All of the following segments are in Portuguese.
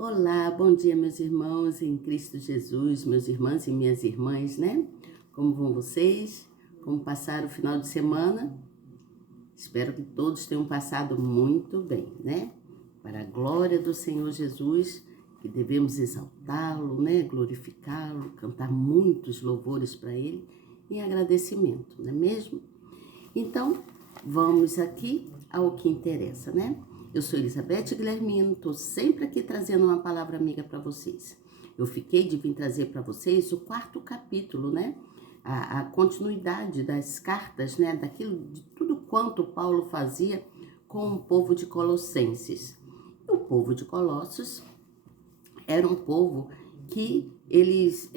Olá, bom dia, meus irmãos em Cristo Jesus, meus irmãos e minhas irmãs, né? Como vão vocês? Como passaram o final de semana? Espero que todos tenham passado muito bem, né? Para a glória do Senhor Jesus, que devemos exaltá-lo, né? Glorificá-lo, cantar muitos louvores para Ele em agradecimento, não é mesmo? Então, vamos aqui ao que interessa, né? Eu sou Elizabeth Guilhermino, estou sempre aqui trazendo uma palavra amiga para vocês. Eu fiquei de vir trazer para vocês o 4º capítulo, né? A continuidade das cartas, né? Daquilo, de tudo quanto Paulo fazia com o povo de Colossenses. E o povo de Colossos era um povo que eles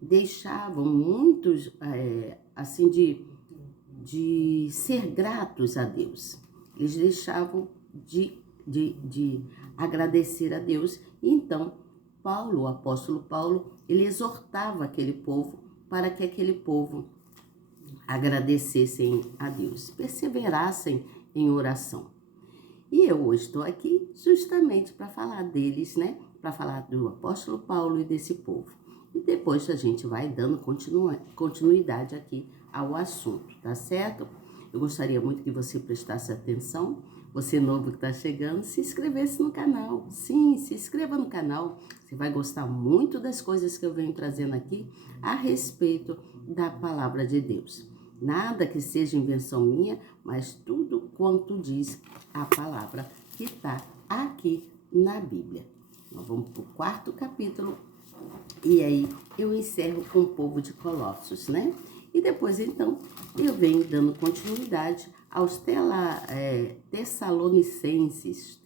deixavam muitos, assim, de ser gratos a Deus. Eles deixavam de agradecer a Deus. E então, Paulo, o apóstolo Paulo, ele exortava aquele povo para que aquele povo agradecessem a Deus, perseverassem em oração. E eu hoje estou aqui justamente para falar deles, né? Para falar do apóstolo Paulo e desse povo. E depois a gente vai dando continuidade aqui ao assunto, tá certo? Eu gostaria muito que você prestasse atenção, você novo que está chegando, se inscrevesse no canal. Sim, se inscreva no canal, você vai gostar muito das coisas que eu venho trazendo aqui a respeito da palavra de Deus. Nada que seja invenção minha, mas tudo quanto diz a palavra que está aqui na Bíblia. Nós vamos para o 4º capítulo e aí eu encerro com o povo de Colossos, né? E depois, então, eu venho dando continuidade aos Tessalonicenses,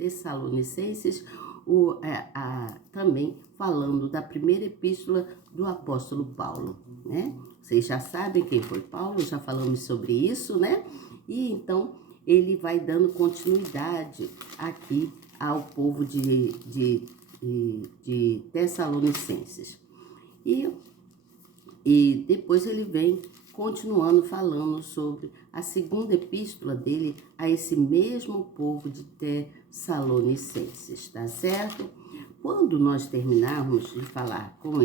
também falando da primeira epístola do apóstolo Paulo, né? Vocês já sabem quem foi Paulo, já falamos sobre isso, né? E então, ele vai dando continuidade aqui ao povo de Tessalonicenses. E depois ele vem continuando falando sobre a segunda epístola dele a esse mesmo povo de Tessalonicenses, tá certo? Quando nós terminarmos de falar com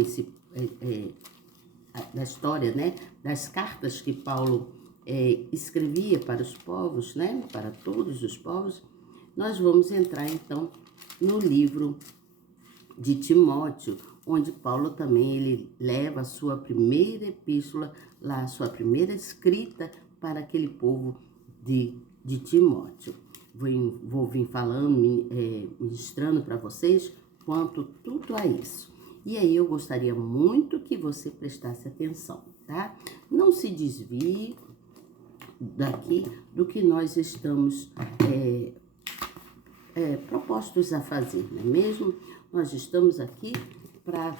da história, né, das cartas que Paulo escrevia para os povos, né, para todos os povos, nós vamos entrar então no livro de Timóteo, onde Paulo também ele leva a sua primeira epístola, lá a sua primeira escrita para aquele povo de Timóteo. Vou vir falando, ministrando para vocês quanto tudo a isso. E aí eu gostaria muito que você prestasse atenção, tá? Não se desvie daqui do que nós estamos propostos a fazer, não é mesmo? Nós estamos aqui para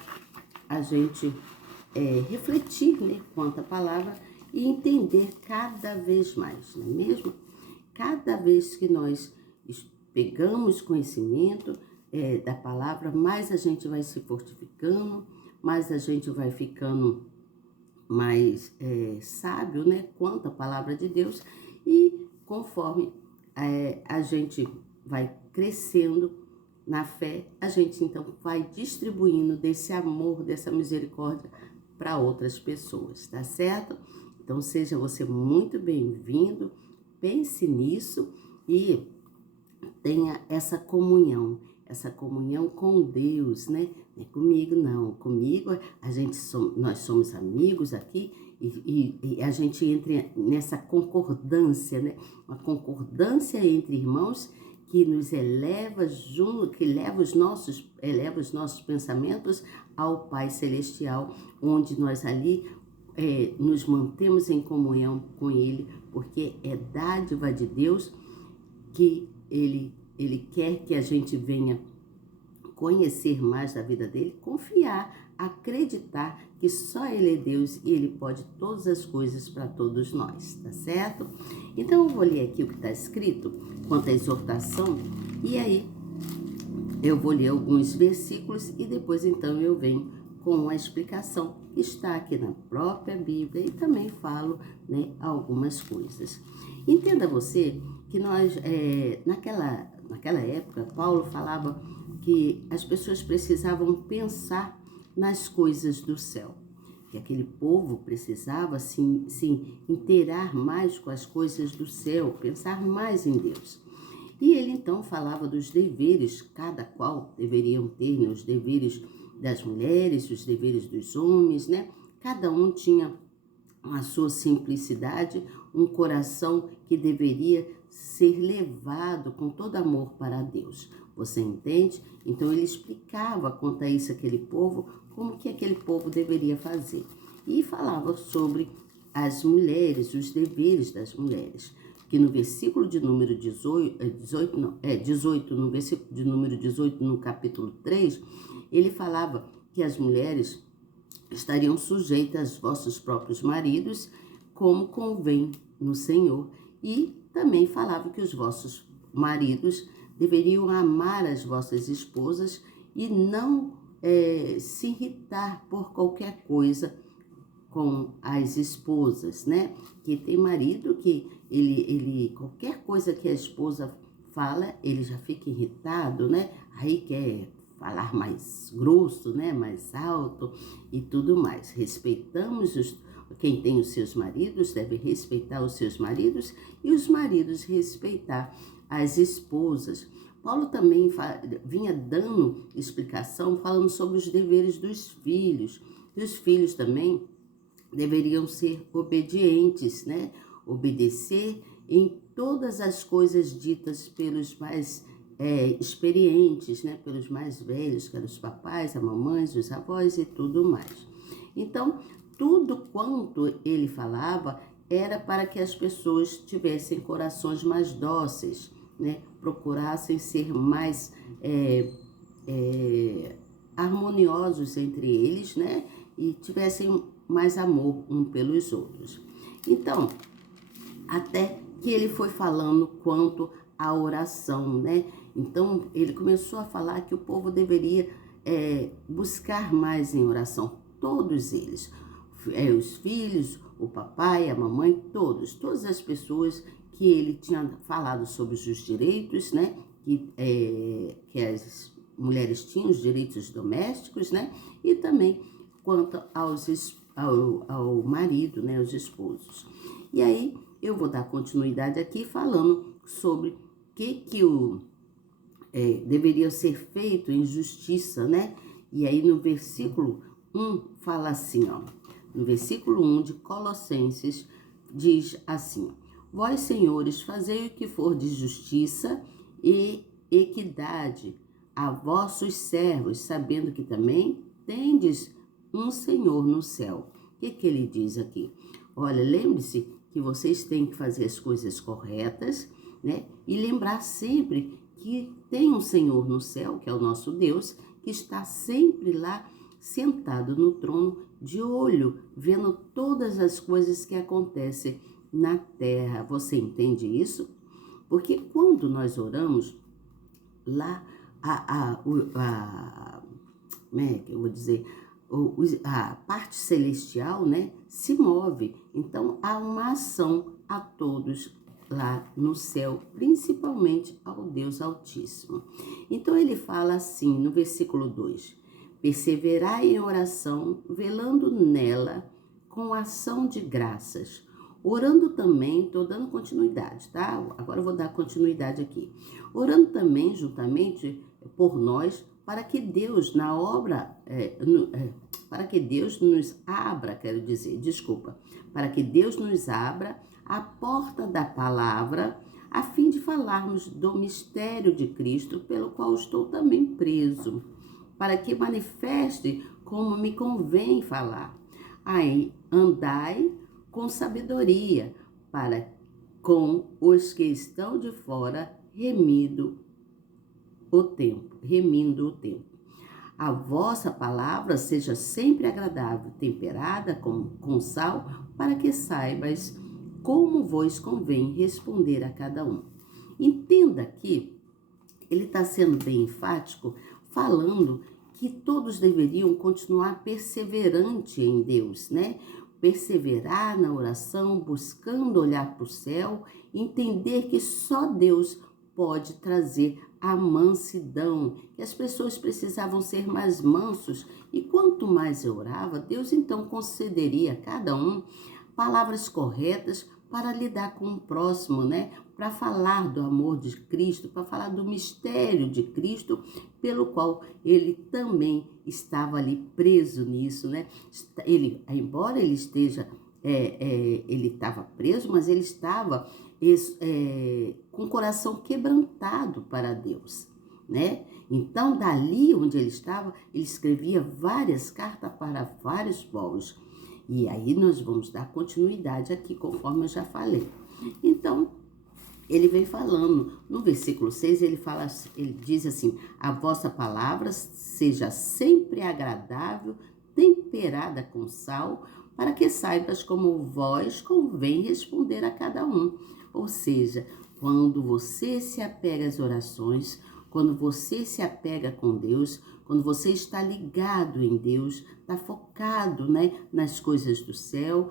a gente refletir, né, quanto à palavra e entender cada vez mais, não é mesmo? Cada vez que nós pegamos conhecimento da palavra, mais a gente vai se fortificando, mais a gente vai ficando mais sábio, né, quanto à palavra de Deus, e conforme a gente vai crescendo na fé, a gente então vai distribuindo desse amor, dessa misericórdia para outras pessoas, tá certo? Então seja você muito bem-vindo, pense nisso e tenha essa comunhão com Deus, né? Não é comigo não, comigo nós somos amigos aqui e a gente entra nessa concordância, né? Uma concordância entre irmãos que nos eleva que eleva os nossos pensamentos ao Pai Celestial, onde nós ali nos mantemos em comunhão com Ele, porque é dádiva de Deus que Ele quer que a gente venha conhecer mais da vida dele, confiar, acreditar que só Ele é Deus e Ele pode todas as coisas para todos nós, tá certo? Então eu vou ler aqui o que está escrito quanto à exortação e aí eu vou ler alguns versículos e depois então eu venho com a explicação que está aqui na própria Bíblia e também falo, né, algumas coisas. Entenda você que nós, naquela época, Paulo falava que as pessoas precisavam pensar nas coisas do céu, que aquele povo precisava se inteirar mais com as coisas do céu, pensar mais em Deus. E ele então falava dos deveres, cada qual deveriam ter, né? Os deveres das mulheres, os deveres dos homens, né? Cada um tinha a sua simplicidade, um coração que deveria ser levado com todo amor para Deus. Você entende? Então ele explicava quanto a isso aquele povo, como que aquele povo deveria fazer. E falava sobre as mulheres, os deveres das mulheres, que no versículo de número 18, no versículo de número 18, no capítulo 3, ele falava que as mulheres estariam sujeitas aos vossos próprios maridos, como convém no Senhor. E também falava que os vossos maridos deveriam amar as vossas esposas e não se irritar por qualquer coisa com as esposas, né? Que tem marido que ele qualquer coisa que a esposa fala, ele já fica irritado, né? Aí quer falar mais grosso, né? Mais alto e tudo mais. Respeitamos quem tem os seus maridos, deve respeitar os seus maridos e os maridos respeitar as esposas. Paulo também vinha dando explicação, falando sobre os deveres dos filhos. E os filhos também deveriam ser obedientes, né? Obedecer em todas as coisas ditas pelos mais experientes, né? Pelos mais velhos, que eram os papais, as mamães, os avós e tudo mais. Então, tudo quanto ele falava era para que as pessoas tivessem corações mais dóceis, né? Procurassem ser mais harmoniosos entre eles, né? E tivessem mais amor um pelos outros. Então, até que ele foi falando quanto à oração, né? Então, ele começou a falar que o povo deveria buscar mais em oração, todos eles, os filhos, o papai, a mamãe, todas as pessoas que ele tinha falado sobre os direitos, né? Que as mulheres tinham, os direitos domésticos, né? E também quanto ao marido, né? Os esposos. E aí eu vou dar continuidade aqui falando sobre o que deveria ser feito em justiça, né? E aí no versículo 1 fala assim, ó. No versículo 1 de Colossenses diz assim: vós, senhores, fazei o que for de justiça e equidade a vossos servos, sabendo que também tendes um Senhor no céu. O que ele diz aqui? Olha, lembre-se que vocês têm que fazer as coisas corretas, né? E lembrar sempre que tem um Senhor no céu, que é o nosso Deus, que está sempre lá sentado no trono, de olho, vendo todas as coisas que acontecem na terra. Você entende isso? Porque quando nós oramos, lá como é que eu vou dizer? A parte celestial, né, se move. Então, há uma ação a todos lá no céu, principalmente ao Deus Altíssimo. Então, ele fala assim, no versículo 2: perseverai em oração, velando nela com ação de graças. Orando também, estou dando continuidade, tá? Agora eu vou dar continuidade aqui. Orando também, juntamente por nós, para que Deus para que Deus nos abra, para que Deus nos abra a porta da palavra, a fim de falarmos do mistério de Cristo, pelo qual estou também preso, para que manifeste como me convém falar. Aí, andai com sabedoria, para com os que estão de fora, remindo o tempo. A vossa palavra seja sempre agradável, temperada com sal, para que saibas como vos convém responder a cada um. Entenda que ele está sendo bem enfático, falando que todos deveriam continuar perseverante em Deus, né? Perseverar na oração, buscando olhar para o céu, entender que só Deus pode trazer a mansidão, que as pessoas precisavam ser mais mansos, e quanto mais eu orava, Deus então concederia a cada um palavras corretas para lidar com o próximo, né? Para falar do amor de Cristo, para falar do mistério de Cristo, pelo qual ele também estava ali preso nisso, né? Ele, embora ele esteja, ele estava preso, mas ele estava com o coração quebrantado para Deus, né? Então, dali onde ele estava, ele escrevia várias cartas para vários povos. E aí nós vamos dar continuidade aqui, conforme eu já falei. Então, ele vem falando, no versículo 6, ele diz assim: a vossa palavra seja sempre agradável, temperada com sal, para que saibas como vós convém responder a cada um. Ou seja, quando você se apega às orações, quando você se apega com Deus, quando você está ligado em Deus, está focado, né, nas coisas do céu,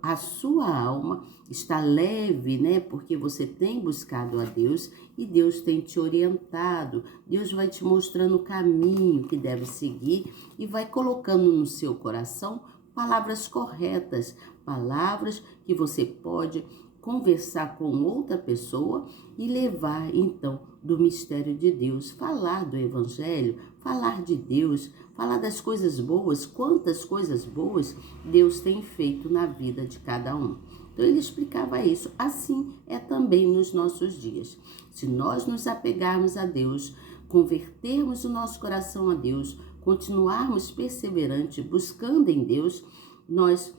a sua alma está leve, né, porque você tem buscado a Deus e Deus tem te orientado. Deus vai te mostrando o caminho que deve seguir e vai colocando no seu coração palavras corretas, palavras que você pode conversar com outra pessoa e levar então do mistério de Deus, falar do evangelho, falar de Deus, falar das coisas boas, quantas coisas boas Deus tem feito na vida de cada um. Então ele explicava isso. Assim é também nos nossos dias. Se nós nos apegarmos a Deus, convertermos o nosso coração a Deus, continuarmos perseverantes, buscando em Deus, nós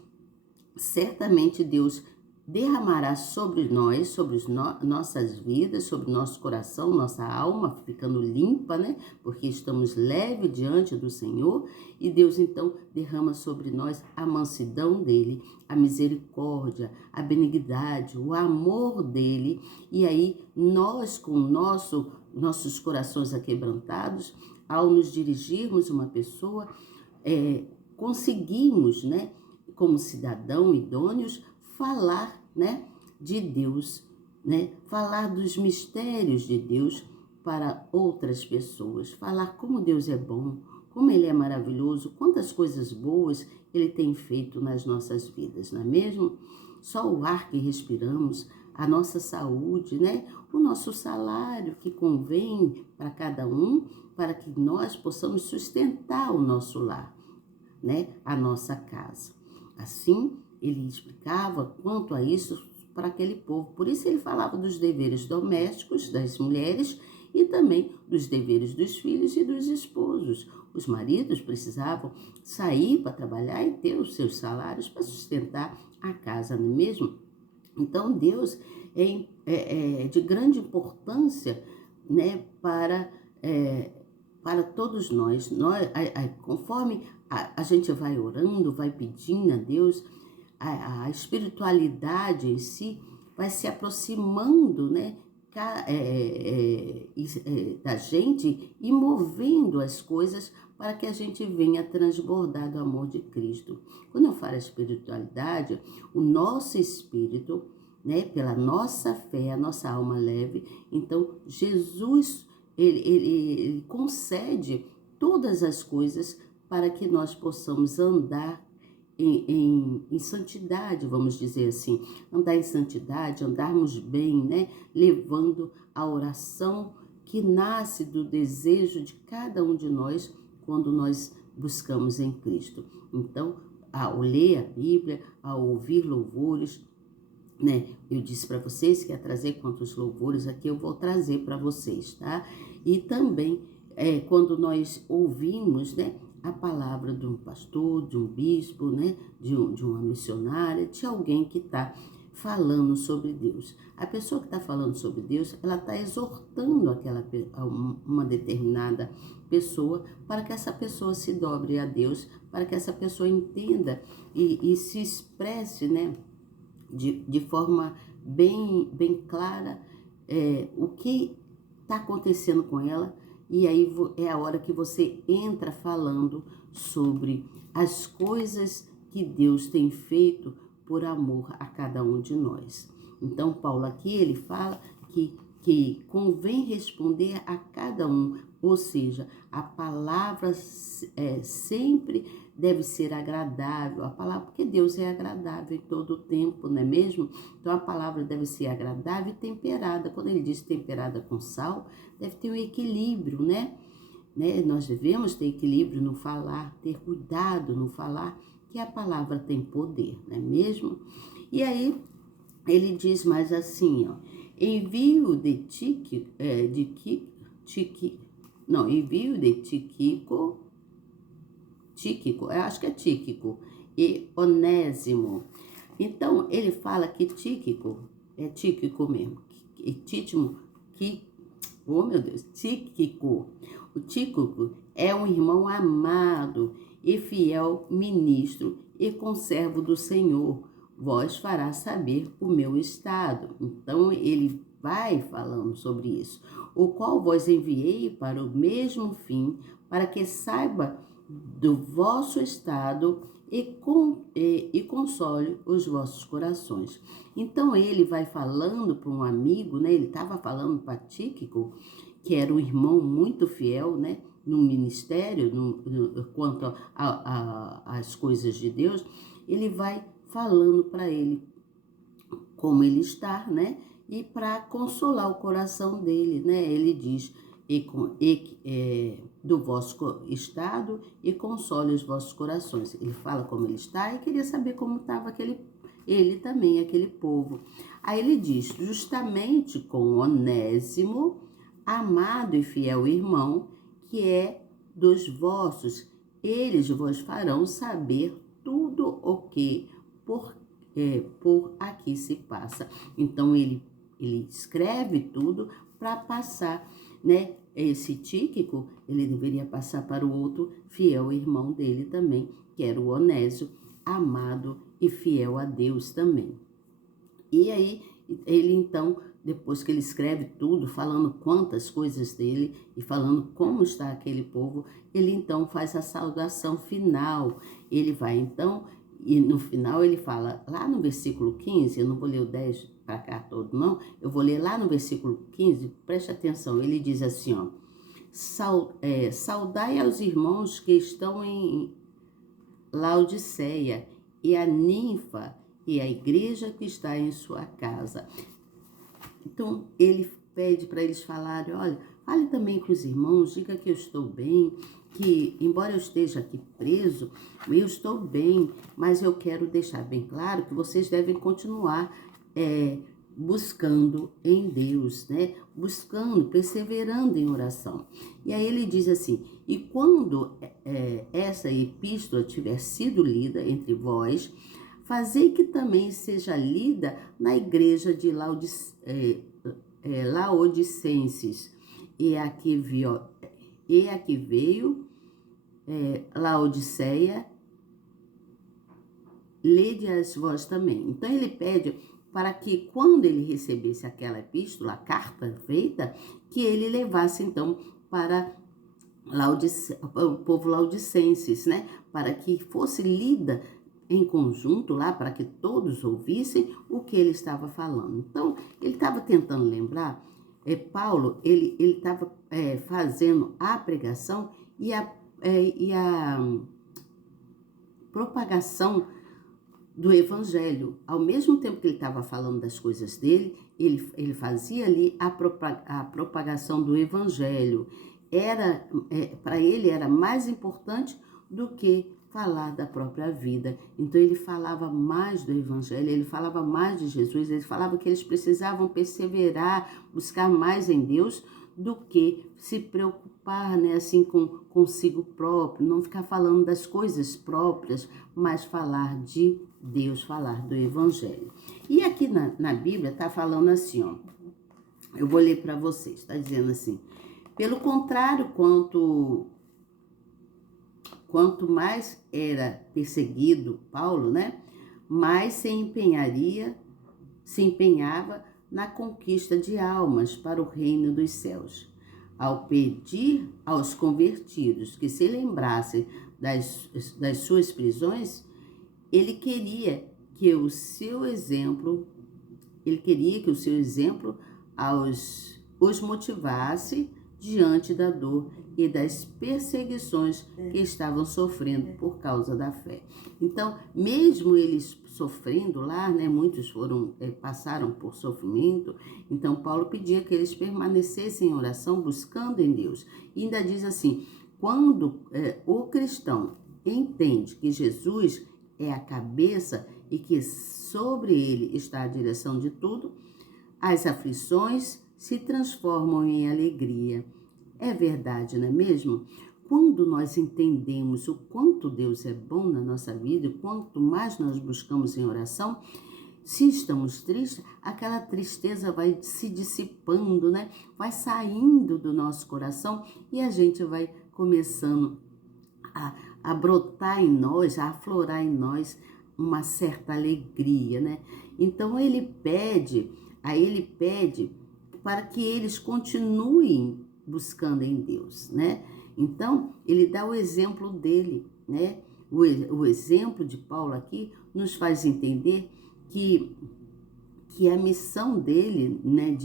certamente Deus derramará sobre nós, sobre nossas vidas, sobre nosso coração, nossa alma, ficando limpa, né? Porque estamos leves diante do Senhor, e Deus então derrama sobre nós a mansidão dele, a misericórdia, a benignidade, o amor dele, e aí nós, com nossos corações aquebrantados, ao nos dirigirmos uma pessoa, conseguimos, né, como cidadão idôneos, falar, né, de Deus, né, falar dos mistérios de Deus para outras pessoas, falar como Deus é bom, como Ele é maravilhoso, quantas coisas boas Ele tem feito nas nossas vidas, não é mesmo? Só o ar que respiramos, a nossa saúde, né, o nosso salário que convém para cada um, para que nós possamos sustentar o nosso lar, né, a nossa casa. Assim, ele explicava quanto a isso para aquele povo. Por isso ele falava dos deveres domésticos das mulheres e também dos deveres dos filhos e dos esposos. Os maridos precisavam sair para trabalhar e ter os seus salários para sustentar a casa, não é mesmo? Então, Deus é de grande importância, né, para todos nós. Conforme a gente vai orando, vai pedindo a Deus, a espiritualidade em si vai se aproximando, né, da gente e movendo as coisas para que a gente venha transbordar do amor de Cristo. Quando eu falo espiritualidade, o nosso espírito, né, pela nossa fé, a nossa alma leve, então Jesus, ele concede todas as coisas para que nós possamos andar em santidade, vamos dizer assim, andar em santidade, andarmos bem, né? Levando a oração que nasce do desejo de cada um de nós quando nós buscamos em Cristo. Então, ao ler a Bíblia, ao ouvir louvores, né? Eu disse para vocês que ia trazer quantos louvores aqui eu vou trazer para vocês, tá? E também, quando nós ouvimos, né, a palavra de um pastor, de um bispo, né, de uma missionária, de alguém que está falando sobre Deus. A pessoa que está falando sobre Deus, ela está exortando uma determinada pessoa para que essa pessoa se dobre a Deus, para que essa pessoa entenda e se expresse, né, de forma bem clara o que está acontecendo com ela. E aí é a hora que você entra falando sobre as coisas que Deus tem feito por amor a cada um de nós. Então, Paulo aqui, ele fala que que convém responder a cada um, ou seja, a palavra sempre deve ser agradável, a palavra, porque Deus é agradável em todo o tempo, não é mesmo? Então a palavra deve ser agradável e temperada. Quando ele diz temperada com sal, deve ter um equilíbrio, né? Nós devemos ter equilíbrio no falar, ter cuidado no falar, que a palavra tem poder, não é mesmo? E aí ele diz mais assim, ó, envio de Tíquico, eu acho que é Tíquico, e Onésimo. Então, ele fala que Tíquico, é Tíquico mesmo, e Títimo, oh meu Deus, Tíquico. O Tíquico é um irmão amado e fiel ministro e conservo do Senhor. Vós fará saber o meu estado. Então, ele vai falando sobre isso. O qual vos enviei para o mesmo fim, para que saiba do vosso estado e console os vossos corações. Então ele vai falando para um amigo, né? Ele estava falando para Tíquico, que era um irmão muito fiel, né? No ministério, quanto às coisas de Deus, ele vai falando para ele como ele está, né? E para consolar o coração dele, né? Ele diz do vosso estado e console os vossos corações. Ele fala como ele está e queria saber como estava ele também, aquele povo. Aí ele diz, justamente com Onésimo, amado e fiel irmão, que é dos vossos, eles vos farão saber tudo o que por aqui se passa. Então ele escreve tudo para passar, né? Esse Tíquico, ele deveria passar para o outro fiel irmão dele também, que era o Onésio, amado e fiel a Deus também. E aí, ele então, depois que ele escreve tudo, falando quantas coisas dele e falando como está aquele povo, ele então faz a saudação final. Ele vai então, e no final ele fala, lá no versículo 15, eu não vou ler o 10 para cá todo não, eu vou ler lá no versículo 15, preste atenção, ele diz assim, ó, saudai aos irmãos que estão em Laodiceia e a ninfa e a igreja que está em sua casa. Então, ele pede para eles falarem, olha, fale também com os irmãos, diga que eu estou bem, que embora eu esteja aqui preso, eu estou bem, mas eu quero deixar bem claro que vocês devem continuar buscando em Deus, né? Buscando, perseverando em oração. E aí ele diz assim, e quando essa epístola tiver sido lida entre vós, fazei que também seja lida na igreja de Laodicenses, e aqui veio Laodiceia, lede-as vós também. Então ele pede para que quando ele recebesse aquela epístola, a carta feita, que ele levasse então para o povo laodicenses, né? Para que fosse lida em conjunto lá, para que todos ouvissem o que ele estava falando. Então, ele estava tentando lembrar, Paulo, ele estava fazendo a pregação e a propagação do evangelho. Ao mesmo tempo que ele estava falando das coisas dele, ele fazia ali a propagação do evangelho. Para ele era mais importante do que falar da própria vida. Então ele falava mais do evangelho, ele falava mais de Jesus, ele falava que eles precisavam perseverar, buscar mais em Deus do que se preocupar, né, assim consigo próprio, não ficar falando das coisas próprias, mas falar de Deus, falar do evangelho. E aqui na Bíblia está falando assim, ó, eu vou ler para vocês, está dizendo assim, pelo contrário, quanto mais era perseguido Paulo, né, mais se empenhava na conquista de almas para o reino dos céus. Ao pedir aos convertidos que se lembrassem das suas prisões, ele queria que o seu exemplo os motivasse diante da dor e das perseguições que estavam sofrendo por causa da fé. Então, mesmo eles sofrendo lá, né, muitos passaram por sofrimento, então Paulo pedia que eles permanecessem em oração, buscando em Deus. E ainda diz assim, quando o cristão entende que Jesus é a cabeça e que sobre ele está a direção de tudo, as aflições se transformam em alegria. É verdade, não é mesmo? Quando nós entendemos o quanto Deus é bom na nossa vida, e quanto mais nós buscamos em oração, se estamos tristes, aquela tristeza vai se dissipando, né? Vai saindo do nosso coração e a gente vai começando a brotar em nós, a aflorar em nós uma certa alegria, né? Então ele pede para que eles continuem buscando em Deus, né? Então, ele dá o exemplo dele, né? O exemplo de Paulo aqui nos faz entender que a missão dele, né,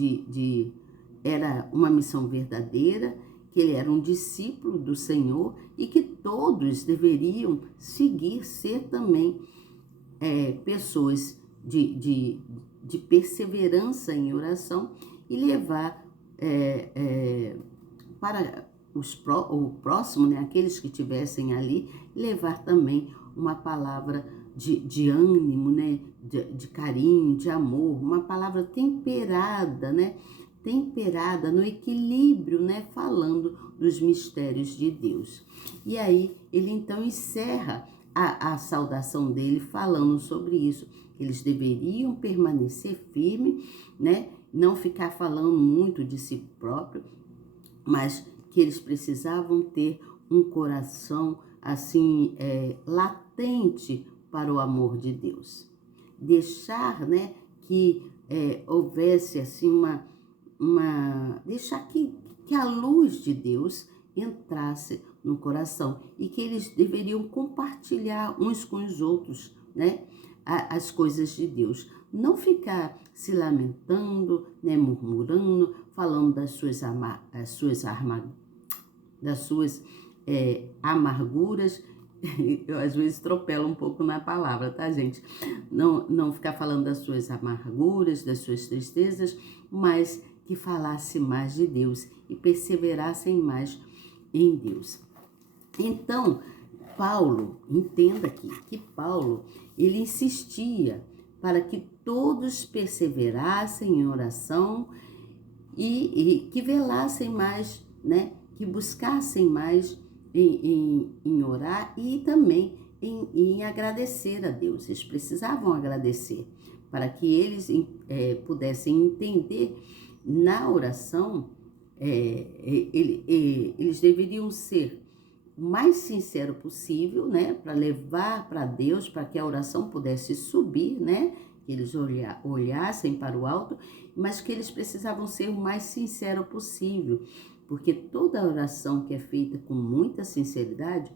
era uma missão verdadeira, que ele era um discípulo do Senhor e que todos deveriam seguir, ser também pessoas de perseverança em oração e levar para o próximo, né, aqueles que estivessem ali, levar também uma palavra de ânimo, né, de carinho, de amor, uma palavra temperada, né, temperada no equilíbrio, né, falando dos mistérios de Deus. E aí ele então encerra a saudação dele falando sobre isso. Eles deveriam permanecer firmes, né, não ficar falando muito de si próprio, mas que eles precisavam ter um coração assim latente para o amor de Deus. Deixar, né, que houvesse assim deixar que a luz de Deus entrasse no coração e que eles deveriam compartilhar uns com os outros, né, as coisas de Deus. Não ficar se lamentando, né, murmurando, falando das suas amarguras. Eu às vezes atropelo um pouco na palavra, tá, gente? Não ficar falando das suas amarguras, das suas tristezas, mas que falasse mais de Deus e perseverassem mais em Deus. Então, Paulo, entenda aqui, que Paulo, ele insistia para que todos perseverassem em oração e que velassem mais, né? Que buscassem mais em orar e também em agradecer a Deus. Eles precisavam agradecer para que eles pudessem entender na oração, eles deveriam ser o mais sincero possível, né, para levar para Deus, para que a oração pudesse subir, né, que eles olhassem para o alto, mas que eles precisavam ser o mais sincero possível, porque toda oração que é feita com muita sinceridade,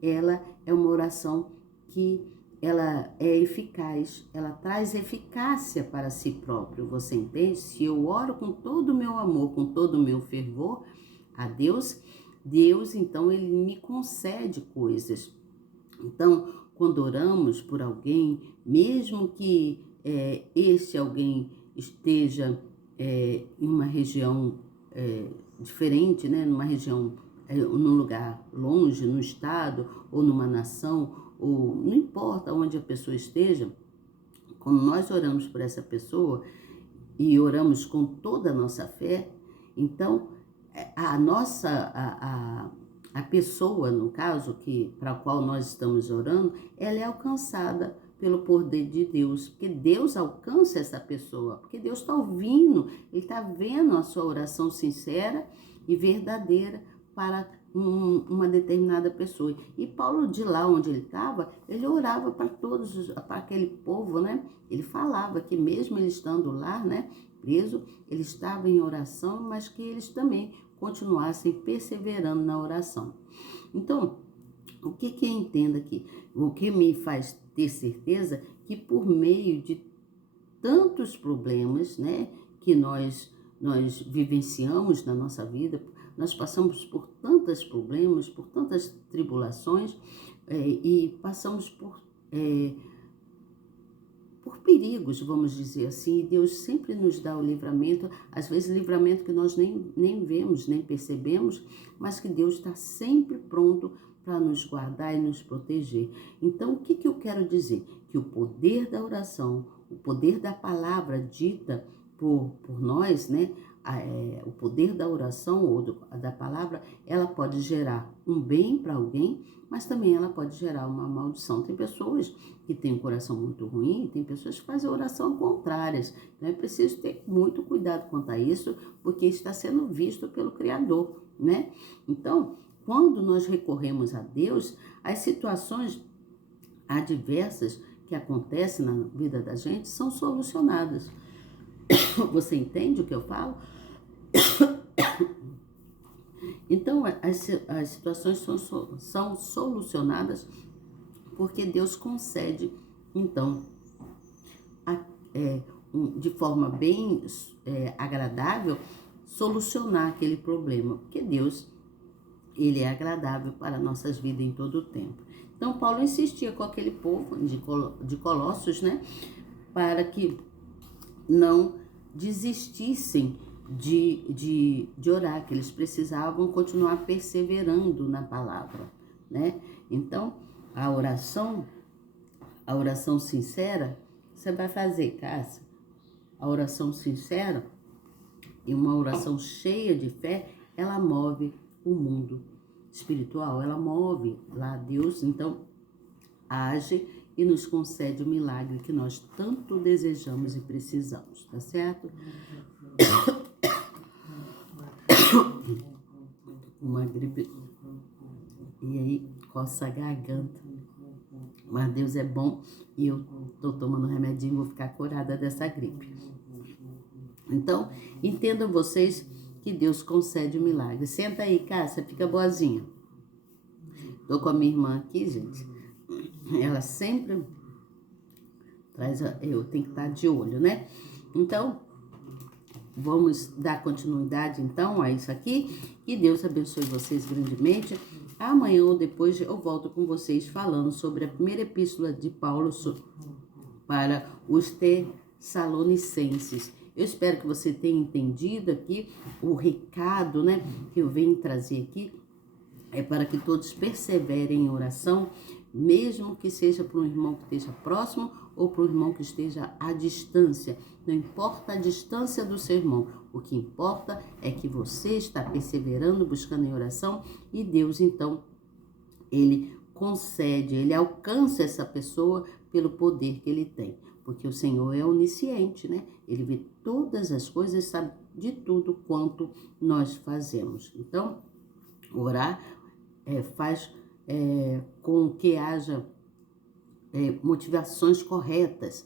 ela é uma oração que ela é eficaz, ela traz eficácia para si próprio, você entende? Se eu oro com todo o meu amor, com todo o meu fervor a Deus, então, ele me concede coisas. Então, quando oramos por alguém, mesmo que este alguém esteja em uma região diferente, né? Numa região, num lugar longe, no estado, ou numa nação, ou não importa onde a pessoa esteja, quando nós oramos por essa pessoa e oramos com toda a nossa fé, então a pessoa, no caso, para a qual nós estamos orando, ela é alcançada pelo poder de Deus, porque Deus alcança essa pessoa, porque Deus está ouvindo, Ele está vendo a sua oração sincera e verdadeira para uma determinada pessoa. E Paulo, de lá onde ele estava, ele orava para para aquele povo, né? Ele falava que mesmo ele estando lá, né, preso, ele estava em oração, mas que eles também continuassem perseverando na oração. Então, o que eu entendo aqui? O que me faz ter certeza que por meio de tantos problemas, né, que nós nós vivenciamos na nossa vida, nós passamos por tantos problemas, por tantas tribulações e passamos por perigos, vamos dizer assim, e Deus sempre nos dá o livramento, às vezes livramento que nós nem vemos, nem percebemos, mas que Deus está sempre pronto para nos guardar e nos proteger. Então, o que eu quero dizer? Que o poder da oração, o poder da palavra dita por nós, né? O poder da oração ou da palavra, ela pode gerar um bem para alguém, mas também ela pode gerar uma maldição. Tem pessoas que têm um coração muito ruim, tem pessoas que fazem oração contrárias. Então é preciso ter muito cuidado quanto a isso, porque está sendo visto pelo Criador, né? Então, quando nós recorremos a Deus, as situações adversas que acontecem na vida da gente são solucionadas. Você entende o que eu falo? Então, as situações são solucionadas porque Deus concede, então, de forma bem agradável, solucionar aquele problema. Porque Deus, Ele é agradável para nossas vidas em todo o tempo. Então, Paulo insistia com aquele povo de Colossos, né? Para que não desistissem de orar, que eles precisavam continuar perseverando na palavra, né? Então, a oração sincera, você vai fazer, Cássia, a oração sincera e uma oração cheia de fé, ela move o mundo espiritual, ela move lá Deus, então age e nos concede o milagre que nós tanto desejamos e precisamos, tá certo? Uma gripe, e aí coça a garganta, mas Deus é bom e eu tô tomando remedinho, vou ficar curada dessa gripe. Então, entendam vocês que Deus concede o milagre. Senta aí, Cássia, fica boazinha. Tô com a minha irmã aqui, gente. Ela sempre traz, eu tenho que estar de olho, né? Então, vamos dar continuidade então a isso aqui. Que Deus abençoe vocês grandemente. Amanhã ou depois eu volto com vocês falando sobre a primeira epístola de Paulo para os Tessalonicenses. Eu espero que você tenha entendido aqui o recado, né, que eu venho trazer aqui. É para que todos perseverem em oração, mesmo que seja para um irmão que esteja próximo ou para um irmão que esteja à distância. Não importa a distância do seu irmão, o que importa é que você está perseverando, buscando em oração, e Deus, então, Ele concede, Ele alcança essa pessoa pelo poder que Ele tem. Porque o Senhor é onisciente, né? Ele vê todas as coisas, sabe de tudo quanto nós fazemos. Então, orar faz com que haja motivações corretas,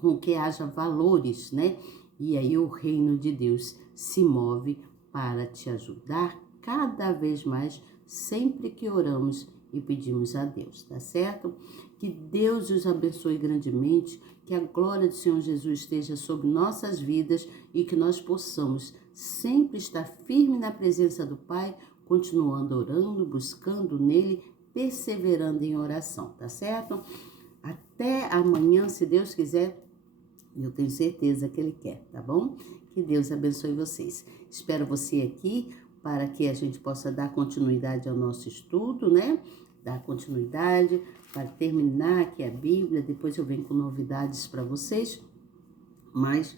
com que haja valores, né? E aí o reino de Deus se move para te ajudar cada vez mais, sempre que oramos e pedimos a Deus, tá certo? Que Deus os abençoe grandemente, que a glória do Senhor Jesus esteja sobre nossas vidas e que nós possamos sempre estar firme na presença do Pai, continuando orando, buscando nele, perseverando em oração, tá certo? Até amanhã, se Deus quiser, eu tenho certeza que Ele quer, tá bom? Que Deus abençoe vocês. Espero você aqui para que a gente possa dar continuidade ao nosso estudo, né? Dar continuidade para terminar aqui a Bíblia. Depois eu venho com novidades para vocês, mas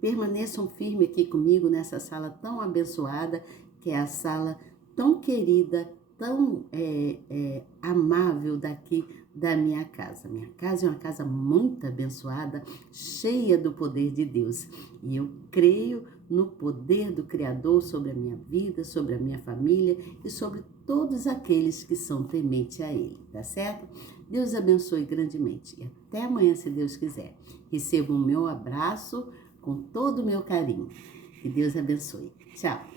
permaneçam firmes aqui comigo nessa sala tão abençoada, que é a sala tão querida, tão amável daqui da minha casa. Minha casa é uma casa muito abençoada, cheia do poder de Deus. E eu creio no poder do Criador sobre a minha vida, sobre a minha família e sobre todos aqueles que são tementes a Ele, tá certo? Deus abençoe grandemente. E até amanhã, se Deus quiser. Receba o meu abraço com todo o meu carinho. Que Deus abençoe. Tchau.